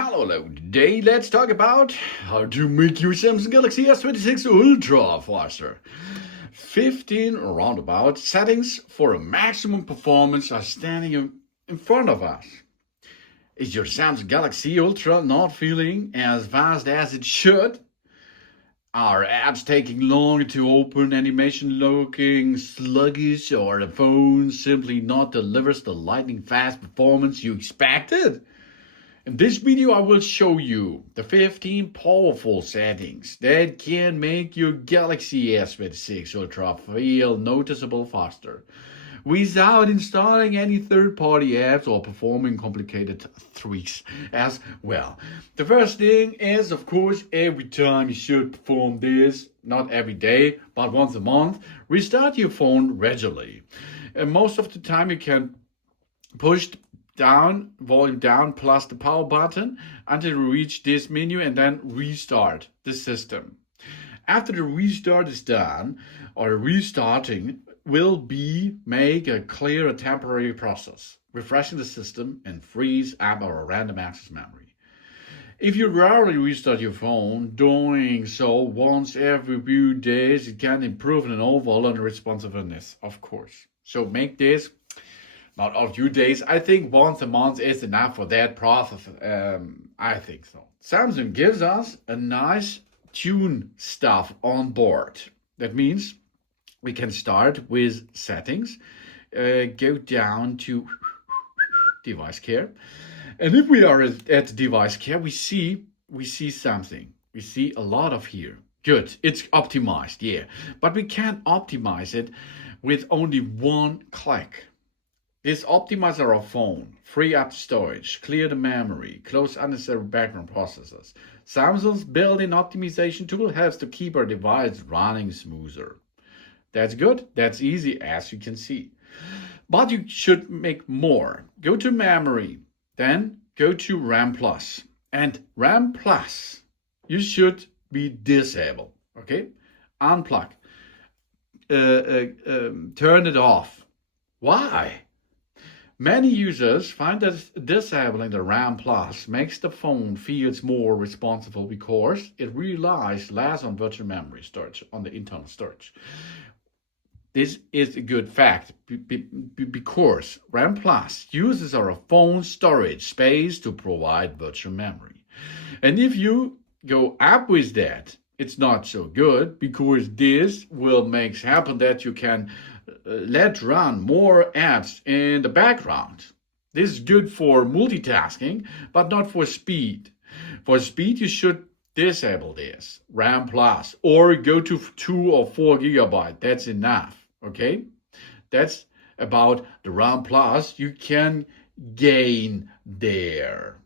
Hello, today let's talk about how to make your Samsung Galaxy S26 Ultra faster. 15 roundabout settings for a maximum performance are standing in front of us. Is your Samsung Galaxy Ultra not feeling as fast as it should? Are apps taking longer to open, animation looking sluggish, or the phone simply not delivers the lightning fast performance you expected? In this video, I will show you the 15 powerful settings that can make your Galaxy S26 Ultra feel noticeable faster without installing any third-party apps or performing complicated tweaks as well. The first thing is, of course, every time you should perform this, not every day, but once a month, restart your phone regularly. And most of the time you can push down, volume down, plus the power button until you reach this menu and then restart the system. After the restart is done, or restarting will make a clear temporary process, refreshing the system and frees app or random access memory. If you rarely restart your phone, doing so once every few days, it can improve an overall responsiveness, of course. So make this not a few days. I think once a month is enough for that process. I think so. Samsung gives us a nice tune stuff on board. That means we can start with settings, go down to device care. And if we are at device care, we see something. We see a lot of here. Good, it's optimized, yeah. But we can't optimize it with only one click. This optimizes our phone, free up storage, clear the memory, close unnecessary background processes. Samsung's built-in optimization tool helps to keep our device running smoother. That's good, that's easy, as you can see. But you should make more. Go to memory, then go to RAM Plus. And RAM Plus, you should be disabled, okay? Unplug. Turn it off. Why? Many users find that disabling the RAM Plus makes the phone feels more responsible because it relies less on virtual memory storage, on the internal storage. This is a good fact because RAM Plus uses our phone storage space to provide virtual memory. And if you go up with that, it's not so good because this will make happen that you can let run more apps in the background. This is good for multitasking, but not for speed. For speed, you should disable this RAM Plus or go to 2 or 4 gigabyte. That's enough, okay? That's about the RAM Plus you can gain there.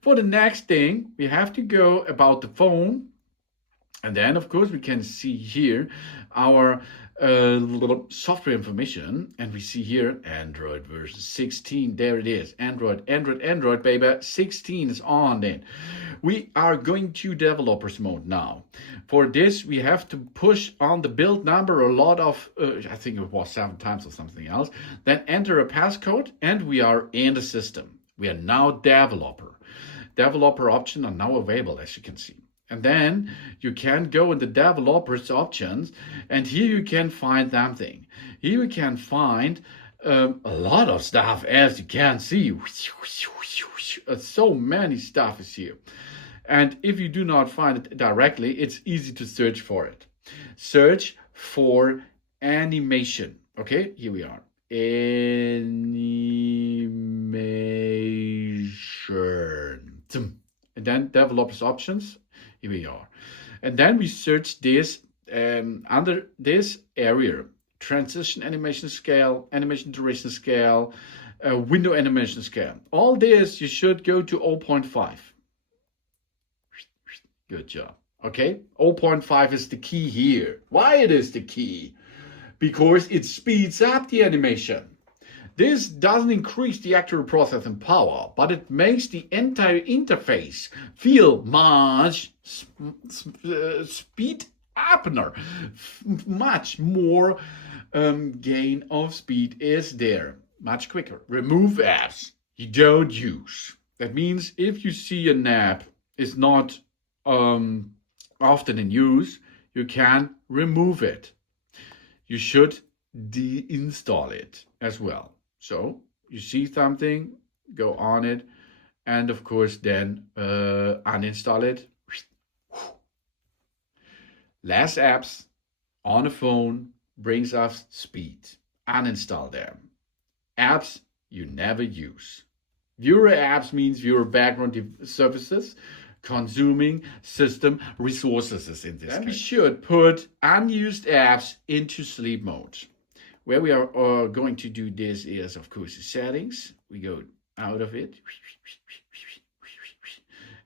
For the next thing, we have to go about the phone. And then, of course, we can see here our little software information. And we see here Android version 16. There it is. Android, baby. 16 is on then. We are going to developers mode now. For this, we have to push on the build number a lot of, I think it was 7 times or something else. Then enter a passcode and we are in the system. We are now developer. Developer options are now available, as you can see. And then you can go in the developers options and here you can find something. Here you can find a lot of stuff, as you can see. So many stuff is here. And if you do not find it directly, it's easy to search for it. Search for animation. Okay, here we are. Animation. And then developers options. Here we are. And then we search this under this area. Transition animation scale, animation duration scale, window animation scale. All this you should go to 0.5. Good job. Okay, 0.5 is the key here. Why it is the key? Because it speeds up the animation. This doesn't increase the actual processing power, but it makes the entire interface feel much speed upner. Much more gain of speed is there. Much quicker. Remove apps you don't use. That means if you see an app is not often in use, you can remove it. You should deinstall it as well. So you see something, go on it, and of course then uninstall it. Less apps on a phone brings us speed. Uninstall them. Apps you never use. Fewer apps means fewer background services consuming system resources in this case. We should put unused apps into sleep mode. Where we are going to do this is, of course, the settings. We go out of it.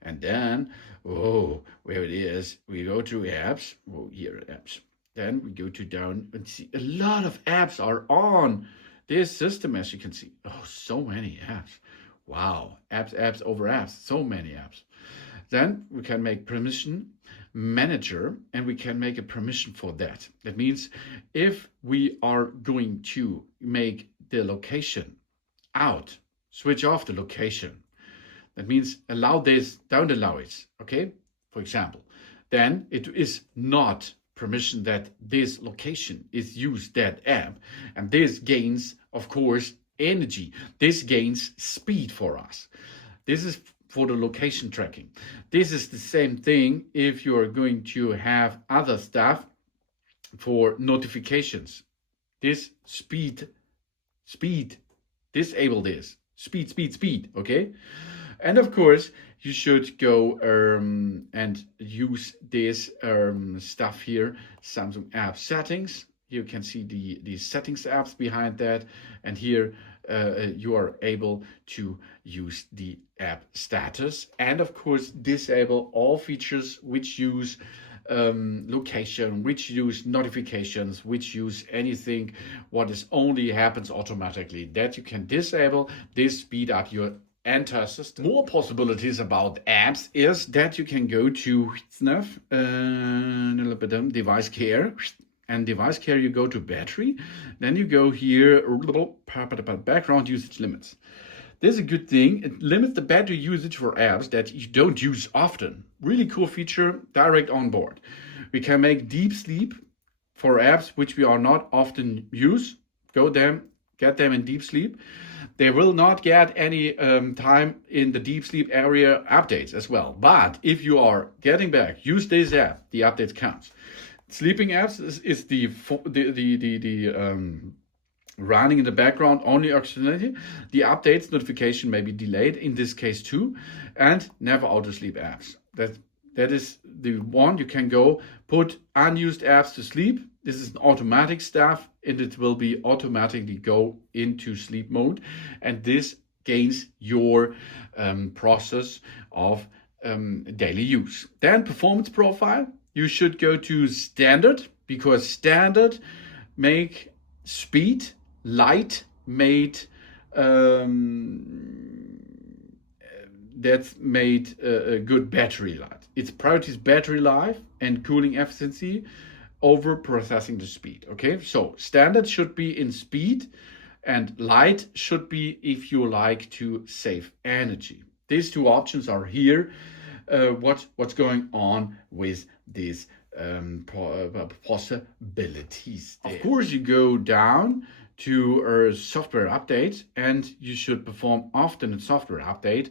And then, where it is, we go to apps. Oh, here are apps. Then we go to down and see a lot of apps are on this system, as you can see. Oh, so many apps. Wow, apps over apps, so many apps. Then we can make permission manager, and we can make a permission for that. That means if we are going to make the location out, switch off the location. That means allow this, don't allow it, okay? For example, then it is not permission that this location is used, that app, and this gains, of course, energy. This gains speed for us. This is for the location tracking. This is the same thing if you are going to have other stuff for notifications. This speed, disable this. Speed, okay? And of course, you should go and use this stuff here, Samsung app settings. You can see the settings apps behind that. And here you are able to use the app status. And of course, disable all features which use location, which use notifications, which use anything what is only happens automatically. That you can disable. This speed up your entire system. More possibilities about apps is that you can go to device care. And device care, you go to battery. Then you go here, background usage limits. This is a good thing. It limits the battery usage for apps that you don't use often. Really cool feature, direct on board. We can make deep sleep for apps which we are not often use. Get them in deep sleep. They will not get any time in the deep sleep area updates as well. But if you are getting back, use this app, the updates counts. Sleeping apps is the running in the background only occasionally. The updates notification may be delayed in this case too, and never auto sleep apps. That is the one you can go put unused apps to sleep. This is automatic stuff, and it will be automatically go into sleep mode, and this gains your process of daily use. Then performance profile. You should go to standard, because standard make speed, light made that's made a good battery life. Its priority is battery life and cooling efficiency over processing the speed. Okay, so standard should be in speed, and light should be if you like to save energy. These two options are here. What's going on with these possibilities there. Of course, you go down to a software update, and you should perform often a software update.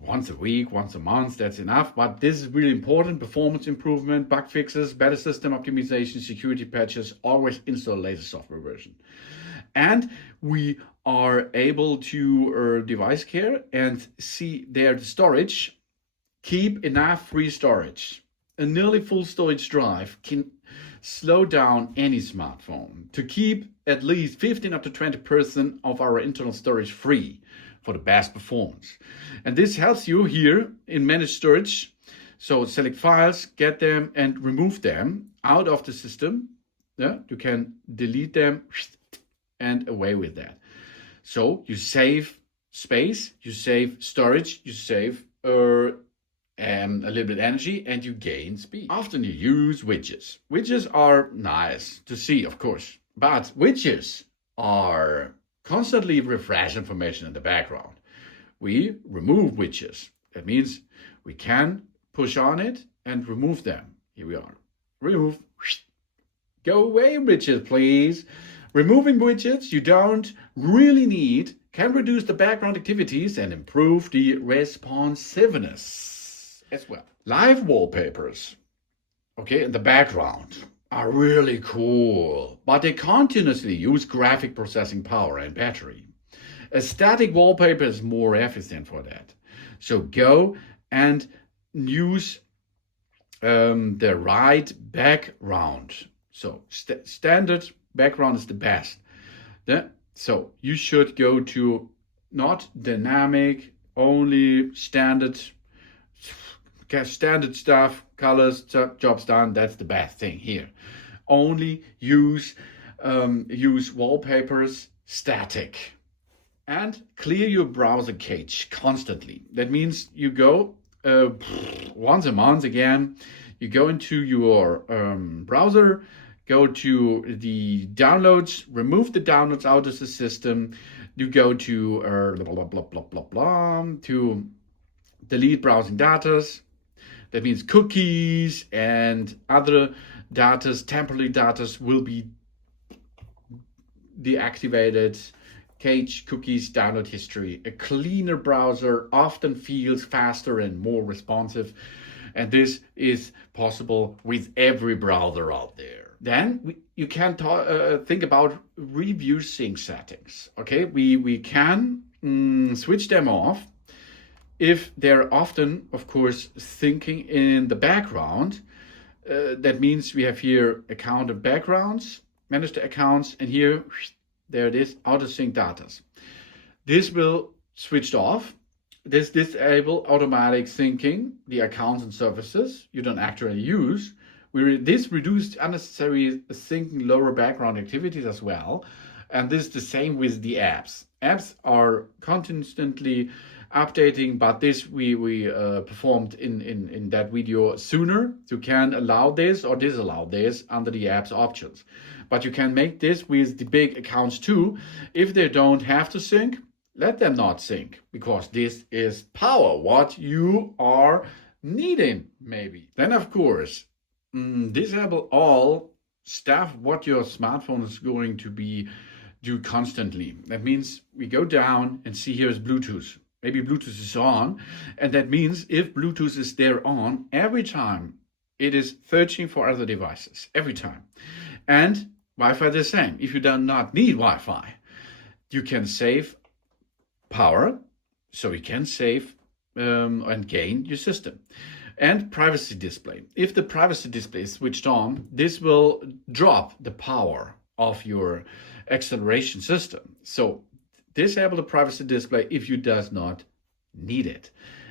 Once a week, once a month, that's enough. But this is really important. Performance improvement, bug fixes, better system optimization, security patches, always install latest software version. And we are able to device care and see there the storage. Keep enough free storage. A nearly full storage drive can slow down any smartphone. To keep at least 15 up to 20% of our internal storage free for the best performance. And this helps you here in managed storage. So select files, get them and remove them out of the system. Yeah, you can delete them and away with that. So you save space, you save storage, you save a little bit energy, and you gain speed. Often you use widgets. Widgets are nice to see, of course, but widgets are constantly refresh information in the background. we remove widgets. That means we can push on it and remove them. Here we are. Remove. Go away, widgets, please. Removing widgets you don't really need can reduce the background activities and improve the responsiveness as well. Live wallpapers, okay, in the background are really cool, but they continuously use graphic processing power and battery. A static wallpaper is more efficient for that. So go and use the right background. So standard background is the best. So you should go to not dynamic, only standard stuff, colors, jobs done. That's the best thing here. Only use wallpapers static. And clear your browser cache constantly. That means you go once a month again, you go into your browser, go to the downloads, remove the downloads out of the system. You go to to delete browsing data. That means cookies and other data, temporary data will be deactivated. Cache, cookies, download history. A cleaner browser often feels faster and more responsive, and this is possible with every browser out there. Then you can think about review sync settings. Okay, we can switch them off if they're often, of course, syncing in the background. That means we have here account of backgrounds, manage the accounts, and here there it is, auto sync data. This will switch off. This disable automatic syncing the accounts and services you don't actually use. This reduced unnecessary syncing, lower background activities as well. And this is the same with the apps. Apps are constantly updating, but this we performed in that video sooner. You can allow this or disallow this under the apps options. But you can make this with the big accounts too. If they don't have to sync, let them not sync, because this is power, what you are needing maybe. Then of course, disable all stuff what your smartphone is going to do constantly. That means we go down and see here's Bluetooth. Maybe Bluetooth is on, and that means if Bluetooth is there on, every time it is searching for other devices, every time. And Wi-Fi the same. If you do not need Wi-Fi, you can save power, so you can save and gain your system. And privacy display. If the privacy display is switched on, this will drop the power of your acceleration system. So disable the privacy display if you does not need it.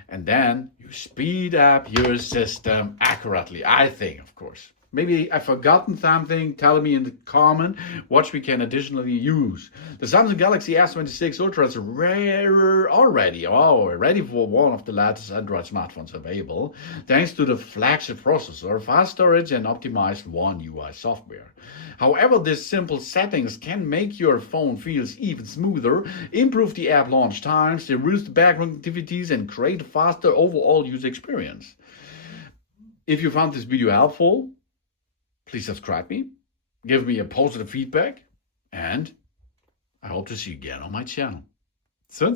And then you speed up your system accurately, I think, of course. Maybe I've forgotten something. Tell me in the comment what we can additionally use. The Samsung Galaxy S26 Ultra is ready for one of the latest Android smartphones available, thanks to the flagship processor, fast storage, and optimized One UI software. However, these simple settings can make your phone feel even smoother, improve the app launch times, reduce the background activities, and create a faster overall user experience. If you found this video helpful, please subscribe me, give me a positive feedback, and I hope to see you again on my channel. Sun.